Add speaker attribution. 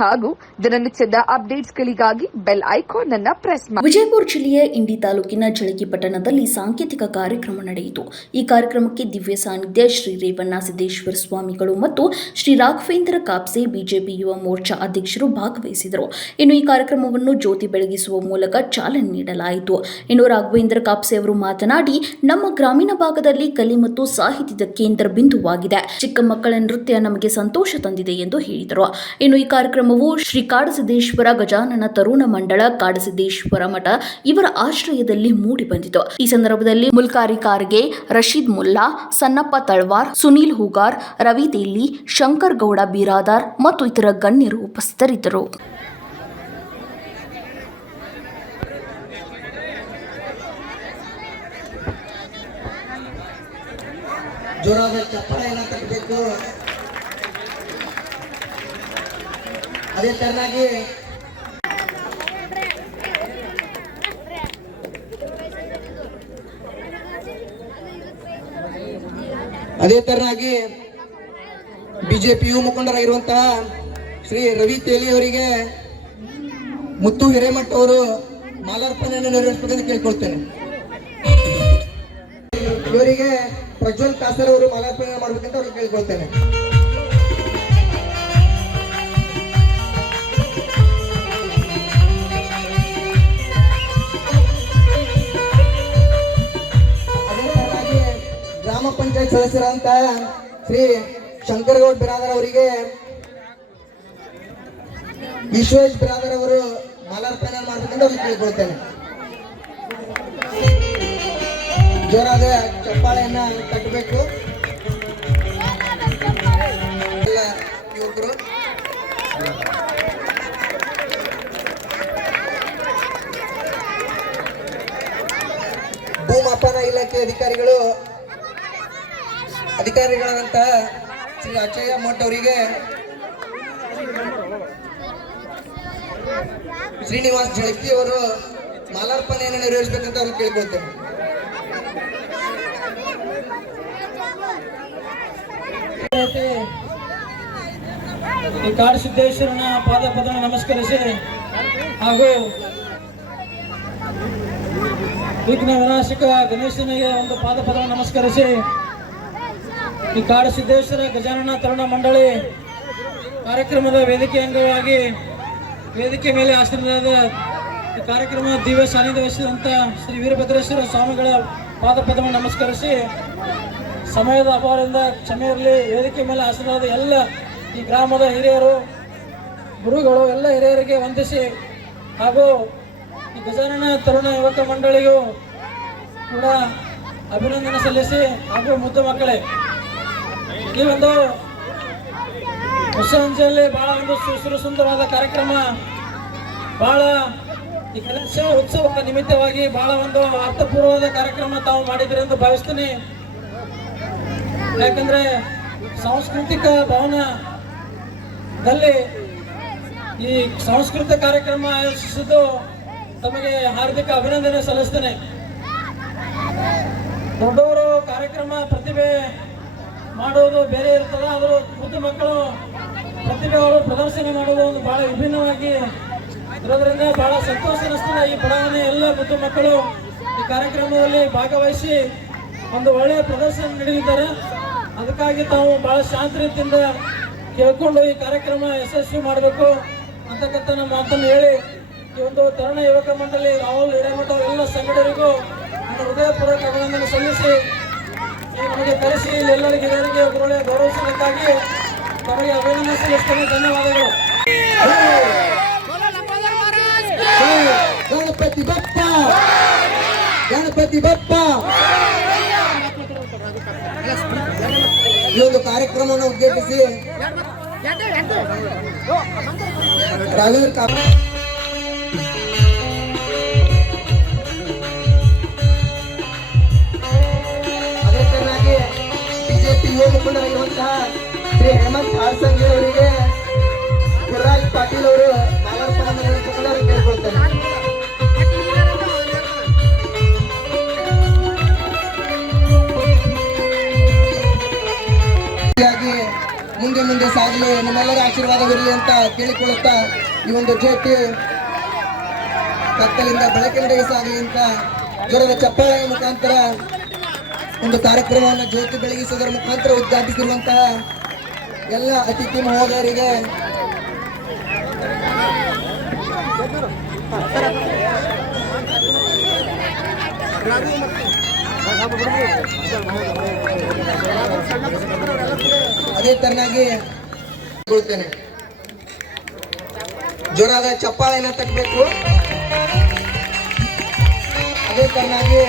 Speaker 1: ಹಾಗೂ ದಿನನಿತ್ಯದ ಅಪ್ಡೇಟ್ಸ್ಗಳಿಗಾಗಿ ಬೆಲ್ ಐಕಾನ್ ಅನ್ನು ಪ್ರೆಸ್ ಮಾಡಿ
Speaker 2: ವಿಜಯಪುರ ಜಿಲ್ಲೆಯ ಇಂಡಿ ತಾಲೂಕಿನ ಜಳಗಿ ಪಟ್ಟಣದಲ್ಲಿ ಸಾಂಕೇತಿಕ ಕಾರ್ಯಕ್ರಮ ನಡೆಯಿತು. ಈ ಕಾರ್ಯಕ್ರಮಕ್ಕೆ ದಿವ್ಯ ಸಾನ್ನಿಧ್ಯ ಶ್ರೀ ರೇವಣ್ಣ ಸಿದ್ದೇಶ್ವರ ಸ್ವಾಮಿಗಳು ಮತ್ತು ಶ್ರೀ ರಾಘವೇಂದ್ರ ಕಾಪ್ಸೆ ಬಿಜೆಪಿ ಯುವ ಮೋರ್ಚಾ ಅಧ್ಯಕ್ಷರು ಭಾಗವಹಿಸಿದರು. ಇನ್ನು ಈ ಕಾರ್ಯಕ್ರಮವನ್ನು ಜ್ಯೋತಿ ಬೆಳಗಿಸುವ ಮೂಲಕ ಚಾಲನೆ ನೀಡಲಾಯಿತು. ಇನ್ನು ರಾಘವೇಂದ್ರ ಕಾಪ್ಸೆ ಅವರು ಮಾತನಾಡಿ, ನಮ್ಮ ಗ್ರಾಮೀಣ ಭಾಗದಲ್ಲಿ ಕಲೆ ಮತ್ತು ಸಾಹಿತ್ಯದ ಕೇಂದ್ರ ಬಿಂದುವಾಗಿದೆ. ಚಿಕ್ಕ ಮಕ್ಕಳ ನೃತ್ಯ ನಮಗೆ ಸಂತೋಷ ತಂದಿದೆ ಎಂದು ಹೇಳಿದರು. ಇನ್ನು ಈ ಕಾರ್ಯಕ್ರಮವು ಶ್ರೀ ಕಾಡಸಿದ್ದೇಶ್ವರ ಗಜಾನನ ತರುಣ ಮಂಡಳ, ಕಾಡಸಿದ್ದೇಶ್ವರ ಮಠ ಇವರ ಆಶ್ರಯದಲ್ಲಿ ಮೂಡಿ ಬಂದಿತು. ಈ ಸಂದರ್ಭದಲ್ಲಿ ಮುಲ್ಕಾರಿ ಕಾರ್ಗೆ ರಶೀದ್ ಮುಲ್ಲಾ, ಸನ್ನಪ್ಪ ತಳ್ವಾರ್, ಸುನೀಲ್ ಹೂಗಾರ್, ರವಿ ತೇಲಿ, ಶಂಕರ್ ಗೌಡ ಬೀರಾದಾರ್ ಮತ್ತು ಇತರ ಗಣ್ಯರು ಉಪಸ್ಥಿತರಿದ್ದರು.
Speaker 3: ಜೋರಾದ ಚಪ್ಪಾಳೆಯನ್ನ ತಟ್ಟಬೇಕು. ಅದೇ ತರನಾಗಿ ಅದೇ ತರನಾಗಿ ಬಿಜೆಪಿ ಯು ಮುಖಂಡರಾಗಿರುವಂತಹ ಶ್ರೀ ರವಿ ತೇಲಿ ಅವರಿಗೆ ಮುತ್ತು ಹಿರೇಮಠ ಅವರು ಮಾಲಾರ್ಪಣೆಯನ್ನು ನೆರವೇರಿಸಬೇಕೆಂದು ಕೇಳ್ಕೊಳ್ತೇನೆ. ಇವರಿಗೆ ಪ್ರಜ್ವಲ್ ಕಾಸರ್ ಅವರು ಮಾಲಾರ್ಪಣೆ ಮಾಡ್ಬೇಕಂತ ಅವ್ರಿಗೆ ಕೇಳ್ಕೊಳ್ತೇನೆ. ಸದಸ್ಯರಂತ ಶ್ರೀ ಶಂಕರಗೌಡ ಬಿರಾದರ್ ಅವರಿಗೆ ವಿಶ್ವೇಶ್ ಬಿರಾದರ್ ಅವರು ಮಾಲಾರ್ಪಣೆ ಮಾಡ್ಬೇಕಂತ ಅವ್ರಿಗೆ ಕೇಳ್ಕೊಳ್ತೇನೆ. ಜೋರಾದ ಚಪ್ಪಾಳೆಯನ್ನ ಕಟ್ಟಬೇಕು. ಭೂಮಾಪನ ಇಲಾಖೆ ಅಧಿಕಾರಿಗಳು ಅಧಿಕಾರಿಗಳಾದಂತಹ ಶ್ರೀ ಅಕ್ಷಯ ಮಠ್ ಅವರಿಗೆ ಶ್ರೀನಿವಾಸ್ ಜಳಕಿ ಅವರು ಮಾಲಾರ್ಪಣೆಯನ್ನು ನೆರವೇರಿಸಬೇಕಂತ ಅವ್ರಿಗೆ ಕೇಳ್ಕೊಳ್ತೇನೆ.
Speaker 4: ಈ ಕಾಡಸಿದ್ದೇಶ್ವರನ ಪಾದ ಪದನ ನಮಸ್ಕರಿಸಿ ಹಾಗೂ ವಿಘ್ನ ವಿನಾಶಕ ಗಣೇಶನಿಗೆ ಒಂದು ಪಾದ ಪದನ ನಮಸ್ಕರಿಸಿ ಈ ಕಾಡಸಿದ್ದೇಶ್ವರ ಗಜಾನನ ತರುಣ ಮಂಡಳಿ ಕಾರ್ಯಕ್ರಮದ ವೇದಿಕೆ ಅಂಗವಾಗಿ ವೇದಿಕೆ ಮೇಲೆ ಆಶ್ರಯದ ಈ ಕಾರ್ಯಕ್ರಮ ದಿವ್ಯ ಸಾನ್ನಿಧ್ಯ ವಹಿಸಿದಂಥ ಶ್ರೀ ವೀರಭದ್ರೇಶ್ವರ ಸ್ವಾಮಿಗಳ ಪಾದಪದ ನಮಸ್ಕರಿಸಿ ಸಮಯದ ಅಭಾವದಿಂದ ಕ್ಷಮೆ ಇರಲಿ ವೇದಿಕೆ ಮೇಲೆ ಆಶ್ರಯದ ಎಲ್ಲ ಈ ಗ್ರಾಮದ ಹಿರಿಯರು, ಗುರುಗಳು, ಎಲ್ಲ ಹಿರಿಯರಿಗೆ ವಂದಿಸಿ ಹಾಗೂ ಈ ಗಜಾನನ ತರುಣ ಯುವಕ ಮಂಡಳಿಯು ಕೂಡ ಅಭಿನಂದನೆ ಸಲ್ಲಿಸಿ ಹಾಗೂ ಮುದ್ದು ಮಕ್ಕಳೇ. ಈ ಒಂದು ಮುಸ್ಸಂಜೆಯಲ್ಲಿ ಬಹಳ ಒಂದು ಸುರು ಸುಂದರವಾದ ಕಾರ್ಯಕ್ರಮ, ಬಹಳ ಈ ಕಲಶ ಉತ್ಸವ ನಿಮಿತ್ತವಾಗಿ ಬಹಳ ಒಂದು ಅರ್ಥಪೂರ್ವವಾದ ಕಾರ್ಯಕ್ರಮ ತಾವು ಮಾಡಿದ್ರಿ ಎಂದು ಭಾವಿಸ್ತೀನಿ. ಯಾಕಂದ್ರೆ ಸಾಂಸ್ಕೃತಿಕ ಭವನದಲ್ಲಿ ಈ ಸಾಂಸ್ಕೃತಿಕ ಕಾರ್ಯಕ್ರಮ ಆಯೋಜಿಸಿದ್ದು ತಮಗೆ ಹಾರ್ದಿಕ ಅಭಿನಂದನೆ ಸಲ್ಲಿಸ್ತೇನೆ. ದೊಡ್ಡವರು ಕಾರ್ಯಕ್ರಮ ಪ್ರತಿಭೆ ಮಾಡುವುದು ಬೇರೆ ಇರ್ತದೆ, ಆದರೂ ಮುದ್ದು ಮಕ್ಕಳು ಪ್ರತಿಭೆಗಳು ಪ್ರದರ್ಶನ ಮಾಡುವುದು ಒಂದು ಬಹಳ ವಿಭಿನ್ನವಾಗಿ ಇರೋದ್ರಿಂದ ಬಹಳ ಸಂತೋಷ ಅನಿಸ್ತದೆ ಈ ಬಡಾವಣೆ ಎಲ್ಲ ಮುದ್ದು ಮಕ್ಕಳು ಈ ಕಾರ್ಯಕ್ರಮದಲ್ಲಿ ಭಾಗವಹಿಸಿ ಒಂದು ಒಳ್ಳೆಯ ಪ್ರದರ್ಶನ ನೀಡಲಿದ್ದಾರೆ ಅದಕ್ಕಾಗಿ ತಾವು ಬಹಳ ಶಾಂತ ರೀತಿಯಿಂದ ಕೇಳ್ಕೊಂಡು ಈ ಕಾರ್ಯಕ್ರಮ ಯಶಸ್ವಿ ಮಾಡಬೇಕು ಅಂತಕ್ಕಂಥ ನಮ್ಮ ಮಾತನ್ನು ಹೇಳಿ ಈ ಒಂದು ತರುಣ ಯುವಕ ಮಂಡಳಿ ರಾಹುಲ್ ಹಿರೇಮಠ ಎಲ್ಲ ಸಂಘಟನೆಗೂ ನನ್ನ ಹೃದಯಪೂರ್ವಕ ಅಭಿನಂದನೆ ಸಲ್ಲಿಸಿ ನಮಗೆ ಕರೆಸಿ ಎಲ್ಲರಿಗೆ ಎಲ್ಲರಿಗೆ ಒಳ್ಳೆಯ ಗೌರವಿಸಲಿಕ್ಕಾಗಿ ತಮಗೆ ಅಭಿನಂದನೆ ಸಲ್ಲಿಸ್ತೇನೆ. ಧನ್ಯವಾದಗಳು.
Speaker 3: ಗಣಪತಿ ಬಪ್ಪ. ಗಣಪತಿ ಬಪ್ಪ. ಈ ಒಂದು ಕಾರ್ಯಕ್ರಮವನ್ನು ಉದ್ಘಾಟಿಸಿ ರಾಘವೇಂದ್ರ ಯುವ ಮುಖಂಡರಾಗಿರುವಂತಹ ಶ್ರೀ ಹೇಮಂತ್ ಆರ್ಸಂಗಿ ಅವರಿಗೆ ಗುರುರಾಜ್ ಪಾಟೀಲ್ ಅವರು ನಾಗರ್ಪಣ ಮುಖಂಡರು ಕೇಳಿಕೊಳ್ತಾರೆ ಮುಂದೆ ಮುಂದೆ ಸಾಗಲು ನಿಮ್ಮೆಲ್ಲರ ಆಶೀರ್ವಾದವಿರಲಿ ಅಂತ ಕೇಳಿಕೊಳ್ಳುತ್ತಾ ಈ ಒಂದು ಜ್ಯೋತಿ ಕತ್ತಲಿಂದ ಬೆಳಕಿನಡೆಗೆ ಸಾಗಲಿ ಅಂತ ಜ್ವರದ ಚಪ್ಪಾಳೆಯ ಮುಖಾಂತರ ಒಂದು ಕಾರ್ಯಕ್ರಮವನ್ನು ಜ್ಯೋತಿ ಬೆಳಗಿಸುವುದರ ಮುಖಾಂತರ ಉದ್ಘಾಟಿಸಿರುವಂತಹ ಎಲ್ಲ ಅತಿಥಿ ಮಹೋದಯರಿಗೆ. ಅದೇ ತರನಾಗಿ ಜೋರಾದ ಚಪ್ಪಾಳೆನ ತಟ್ಟಬೇಕು. ಅದೇ ತರನಾಗಿ